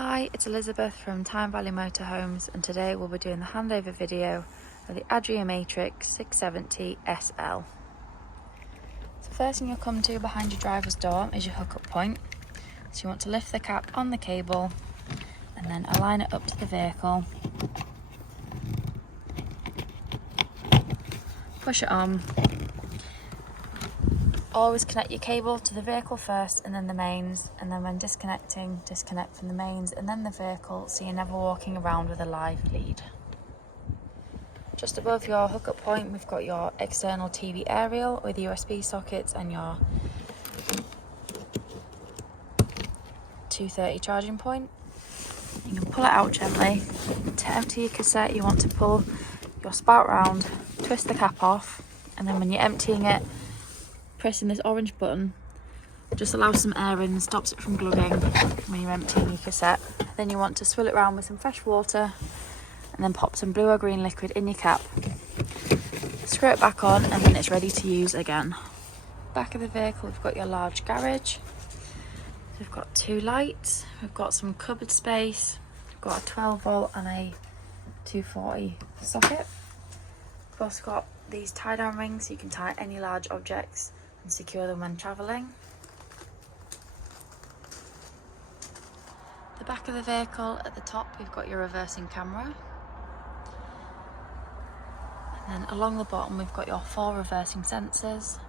Hi, it's Elizabeth from Tyne Valley Motorhomes, and today we'll be doing the handover video of the Adria Matrix 670 SL. So first thing you'll come to behind your driver's door is your hookup point. So you want to lift the cap on the cable and then align it up to the vehicle. Push it on. Always connect your cable to the vehicle first and then the mains, and then when disconnecting, disconnect from the mains and then the vehicle, so you're never walking around with a live lead. Just above your hookup point we've got your external TV aerial with USB sockets and your 230 charging point. You can pull it out gently. To empty your cassette you want to pull your spout round, twist the cap off, and then when you're emptying it, pressing this orange button just allows some air in and stops it from glugging when you're emptying your cassette. Then you want to swill it around with some fresh water and then pop some blue or green liquid in your cap. Screw it back on and then it's ready to use again. Back of the vehicle we've got your large garage. We've got two lights, we've got some cupboard space, we've got a 12 volt and a 240 socket. We've also got these tie down rings so you can tie any large objects and secure them when travelling. The back of the vehicle, at the top we've got your reversing camera, and then along the bottom we've got your 4 reversing sensors.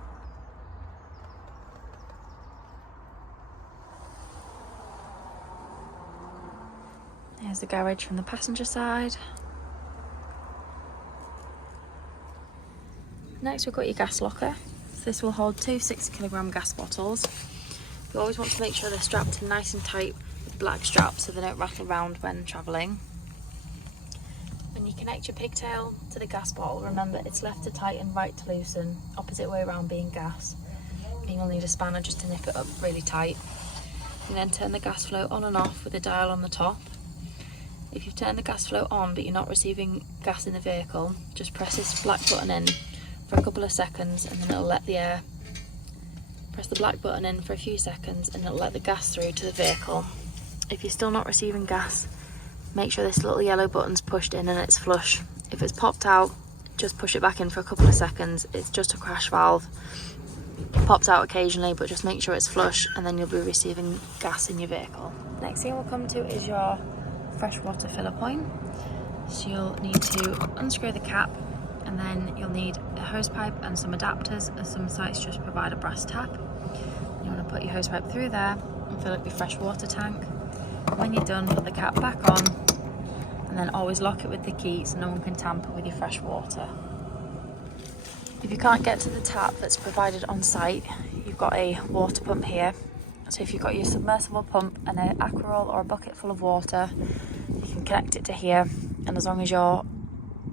Here's the garage from the passenger side. Next we've got your gas locker. So this will hold 2 6kg gas bottles. You always want to make sure they're strapped in nice and tight with black straps so they don't rattle around when travelling. When you connect your pigtail to the gas bottle, remember it's left to tighten, right to loosen, opposite way around being gas. And you'll need a spanner just to nip it up really tight. You then turn the gas flow on and off with a dial on the top. If you've turned the gas flow on but you're not receiving gas in the vehicle, just press this black button in for a couple of seconds and then it'll let the air. Press the black button in for a few seconds and it'll let the gas through to the vehicle. If you're still not receiving gas, make sure this little yellow button's pushed in and it's flush. If it's popped out, just push it back in for a couple of seconds. It's just a crash valve. It pops out occasionally, but just make sure it's flush and then you'll be receiving gas in your vehicle. Next thing we'll come to is your freshwater filler point. So you'll need to unscrew the cap, and then you'll need a hose pipe and some adapters, as some sites just provide a brass tap. You want to put your hose pipe through there and fill up your fresh water tank. When you're done, put the cap back on and then always lock it with the key so no one can tamper with your fresh water. If you can't get to the tap that's provided on site, you've got a water pump here. So if you've got your submersible pump and an aquaroll or a bucket full of water, you can connect it to here, and as long as your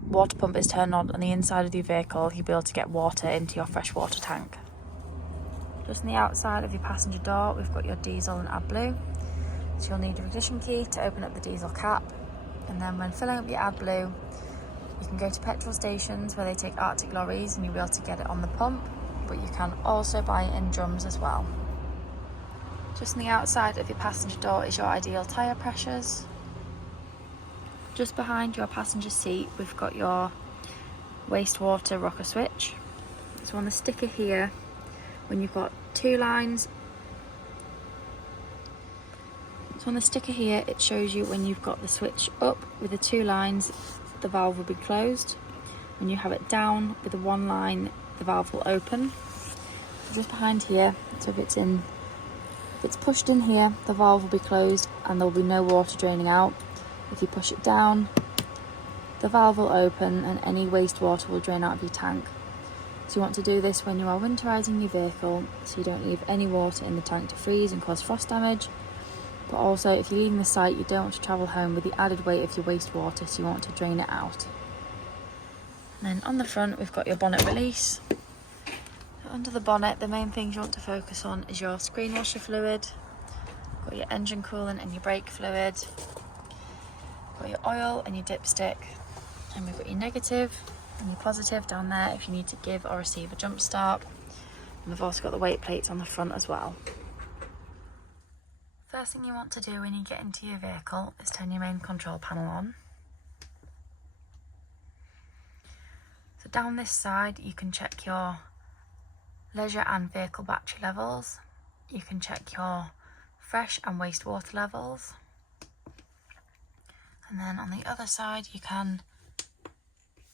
water pump is turned on the inside of your vehicle, you'll be able to get water into your freshwater tank. Just on the outside of your passenger door we've got your diesel and AdBlue. So you'll need your ignition key to open up the diesel cap, and then when filling up your AdBlue you can go to petrol stations where they take Arctic lorries and you'll be able to get it on the pump, but you can also buy it in drums as well. Just on the outside of your passenger door is your ideal tyre pressures. Just behind your passenger seat we've got your wastewater rocker switch. So on the sticker here, when you've got 2 lines, so on the sticker here it shows you when you've got the switch up with the 2 lines, the valve will be closed. When you have it down with the 1 line, the valve will open. So just behind here, so if it's pushed in here, the valve will be closed and there will be no water draining out. If you push it down, the valve will open and any wastewater will drain out of your tank. So you want to do this when you are winterizing your vehicle, so you don't leave any water in the tank to freeze and cause frost damage. But also if you're leaving the site, you don't want to travel home with the added weight of your wastewater, so you want to drain it out. And then on the front we've got your bonnet release. Under the bonnet, the main things you want to focus on is your screen washer fluid, got your engine coolant and your brake fluid, got your oil and your dipstick, and we've got your negative and your positive down there if you need to give or receive a jump start. And we've also got the weight plates on the front as well. first thing you want to do when you get into your vehicle is turn your main control panel on. So down this side you can check your leisure and vehicle battery levels. You can check your fresh and wastewater levels. And then on the other side you can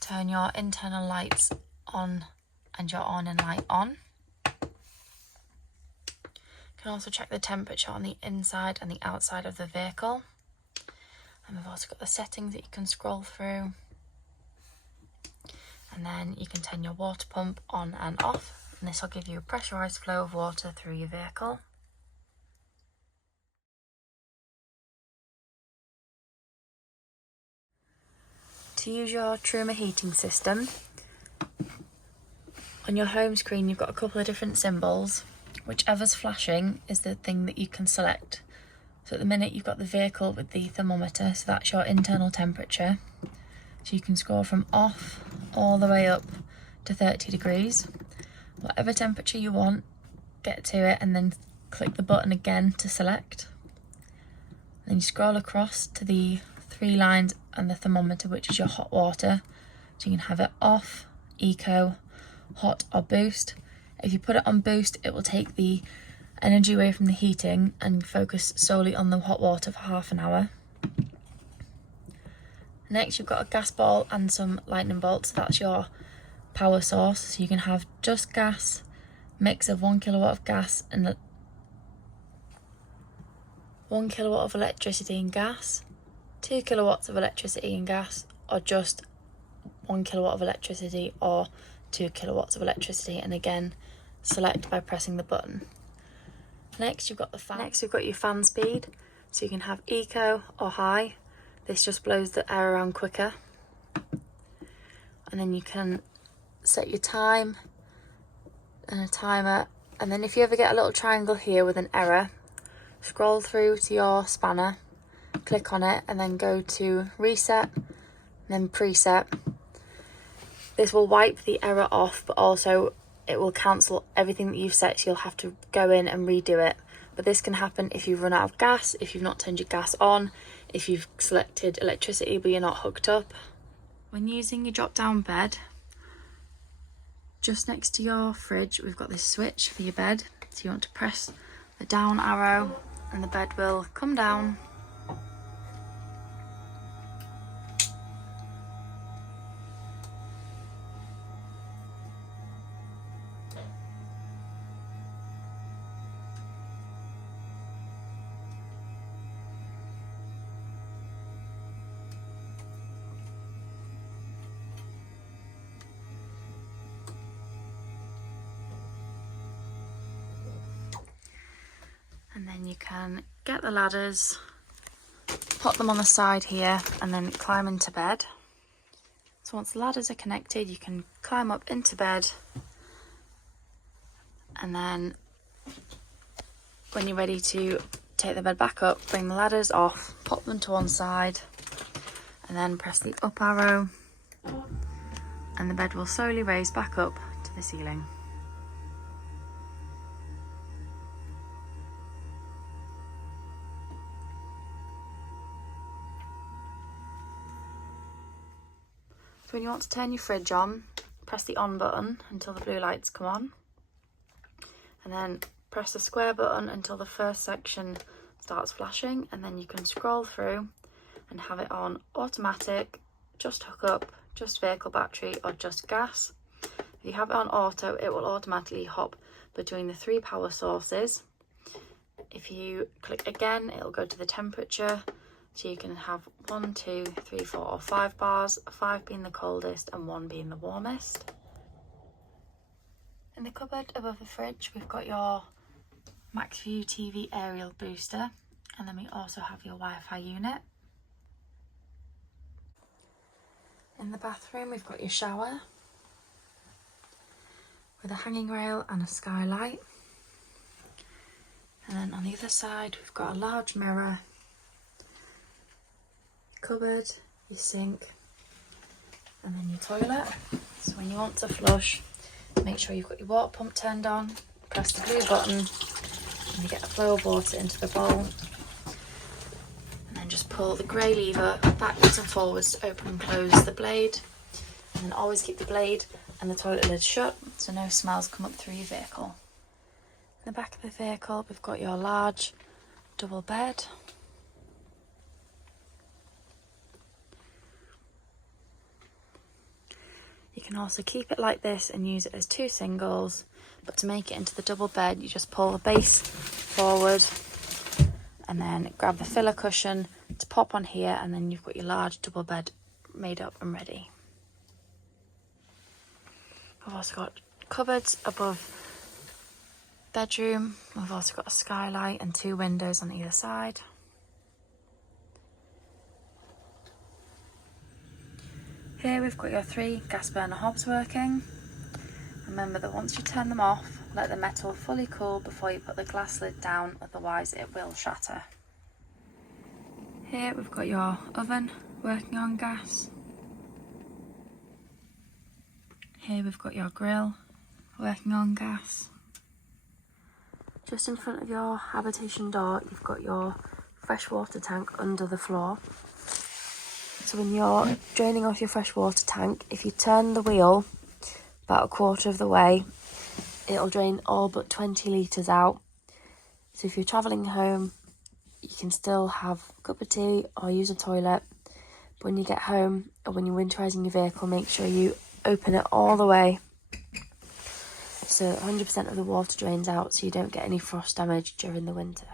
turn your internal lights on and your awning light on. You can also check the temperature on the inside and the outside of the vehicle. And we've also got the settings that you can scroll through. And then you can turn your water pump on and off, and this will give you a pressurised flow of water through your vehicle. To use your Truma heating system, on your home screen you've got a couple of different symbols. Whichever's flashing is the thing that you can select. So at the minute you've got the vehicle with the thermometer, so that's your internal temperature. So you can scroll from off all the way up to 30 degrees. Whatever temperature you want, get to it and then click the button again to select. Then you scroll across to the 3 lines and the thermometer, which is your hot water. So you can have it off, eco, hot or boost. If you put it on boost, it will take the energy away from the heating and focus solely on the hot water for half an hour. Next you've got a gas ball and some lightning bolts. That's your power source. So you can have just gas, mix of 1 kilowatt of gas and 1 kilowatt of electricity and gas, 2 kilowatts of electricity and gas, or just 1 kilowatt of electricity or 2 kilowatts of electricity, and again select by pressing the button. Next you've got the fan. Next we've got your fan speed, so you can have eco or high. This just blows the air around quicker. And then you can set your time and a timer, and then if you ever get a little triangle here with an error, scroll through to your spanner, click on it and then go to reset and then preset. This will wipe the error off, but also it will cancel everything that you've set, so you'll have to go in and redo it. But this can happen if you've run out of gas, if you've not turned your gas on, if you've selected electricity but you're not hooked up. When using your drop down bed, just next to your fridge we've got this switch for your bed. So you want to press the down arrow and the bed will come down. And then you can get the ladders, put them on the side here and then climb into bed. So once the ladders are connected you can climb up into bed, and then when you're ready to take the bed back up, bring the ladders off, pop them to one side and then press the up arrow and the bed will slowly raise back up to the ceiling. So when you want to turn your fridge on, press the on button until the blue lights come on, and then press the square button until the first section starts flashing, and then you can scroll through and have it on automatic, just hook up, just vehicle battery or just gas. If you have it on auto, it will automatically hop between the 3 power sources. If you click again, it will go to the temperature. So you can have 1, 2, 3, 4 or 5 bars, 5 being the coldest and 1 being the warmest. In the cupboard above the fridge we've got your MaxView TV aerial booster, and then we also have your Wi-Fi unit. In the bathroom we've got your shower with a hanging rail and a skylight, and then on the other side we've got a large mirror, cupboard, your sink and then your toilet. So when you want to flush, make sure you've got your water pump turned on, press the blue button and you get a flow of water into the bowl, just pull the grey lever backwards and forwards to open and close the blade. And then always keep the blade and the toilet lid shut so no smells come up through your vehicle. In the back of the vehicle we've got your large double bed. You can also keep it like this and use it as 2 singles, but to make it into the double bed you just pull the base forward and then grab the filler cushion to pop on here, and then you've got your large double bed made up and ready. I've also got cupboards above bedroom. We've also got a skylight and 2 windows on either side. Here we've got your 3 gas burner hobs working. Remember that once you turn them off, let the metal fully cool before you put the glass lid down, otherwise it will shatter. Here we've got your oven working on gas. Here we've got your grill working on gas. Just in front of your habitation door you've got your freshwater tank under the floor. So when you're draining off your freshwater tank, if you turn the wheel about a quarter of the way, it'll drain all but 20 litres out. So if you're travelling home, you can still have a cup of tea or use a toilet. But when you get home or when you're winterising your vehicle, make sure you open it all the way so 100% of the water drains out so you don't get any frost damage during the winter.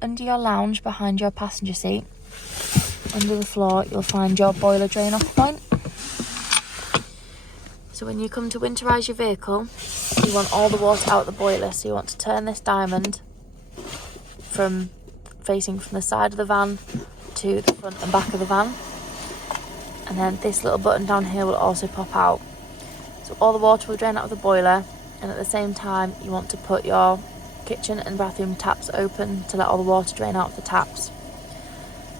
Under your lounge behind your passenger seat, under the floor, you'll find your boiler drain off point. So when you come to winterise your vehicle, you want all the water out the boiler. So you want to turn this diamond from facing from the side of the van to the front and back of the van. And then this little button down here will also pop out. So all the water will drain out of the boiler, and at the same time you want to put your kitchen and bathroom taps open to let all the water drain out of the taps.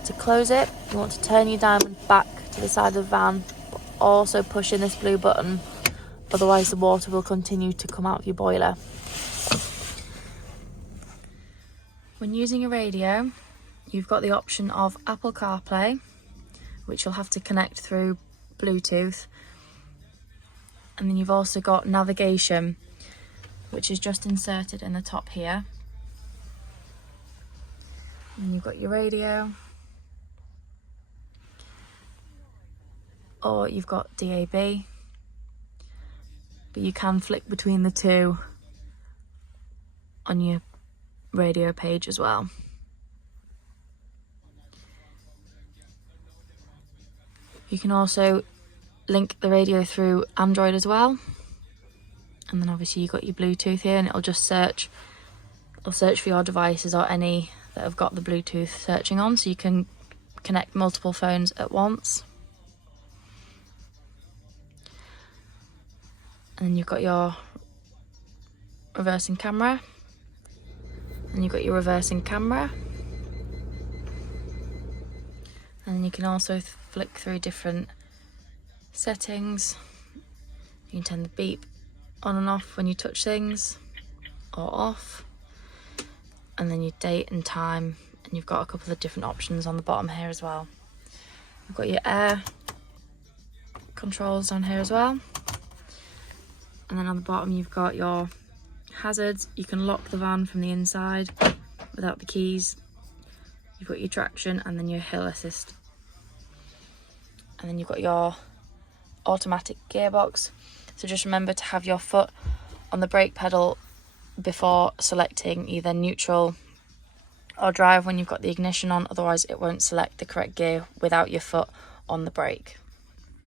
To close it, you want to turn your diamond back to the side of the van, but also push in this blue button, otherwise the water will continue to come out of your boiler. When using a radio, you've got the option of Apple CarPlay, which you'll have to connect through Bluetooth, and then you've also got navigation, which is just inserted in the top here. And you've got your radio, or you've got DAB, but you can flick between the two on your radio page as well. You can also link the radio through Android as well, and then obviously you've got your Bluetooth here, and it'll search for your devices or any that have got the Bluetooth searching on, so you can connect multiple phones at once. And then you've got your reversing camera, and you've got your reversing camera, and then you can also flick through different settings. You can turn the beep on and off when you touch things, or off, and then your date and time, and you've got a couple of different options on the bottom here as well. You've got your air controls on here as well, and then on the bottom you've got your hazards. You can lock the van from the inside without the keys. You've got your traction and then your hill assist, and then you've got your automatic gearbox. So just remember to have your foot on the brake pedal before selecting either neutral or drive when you've got the ignition on, otherwise it won't select the correct gear without your foot on the brake.